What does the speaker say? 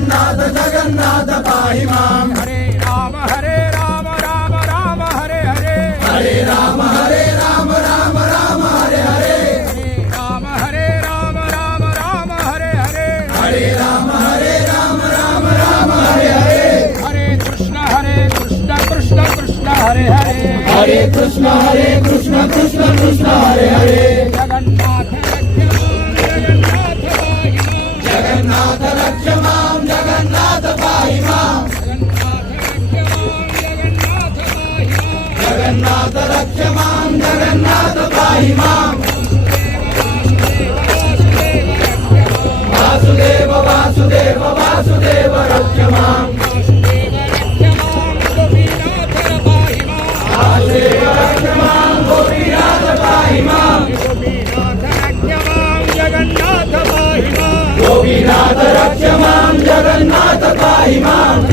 जगन्नाथ जगन्नाथ पाहि मां हरे राम राम राम हरे हरे हरे राम राम राम हरे हरे हरे राम राम हरे हरे हरे राम राम हरे हरे हरे कृष्ण कृष्ण कृष्ण हरे हरे हरे कृष्ण कृष्ण कृष्ण हरे हरे जगन्नाथ जगन्नाथ रक्ष मां जगन्नाथ पाहि मां जगन्नाथ रक्ष मां जगन्नाथ पाहि मां वासुदेव वासुदेव वासुदेव रक्ष मां वासुदेव रक्ष मां गोपीनाथ पाहि मां जगन्नाथ पाहि मां गोपीनाथ रक्ष मां जगन्नाथ पाहि मां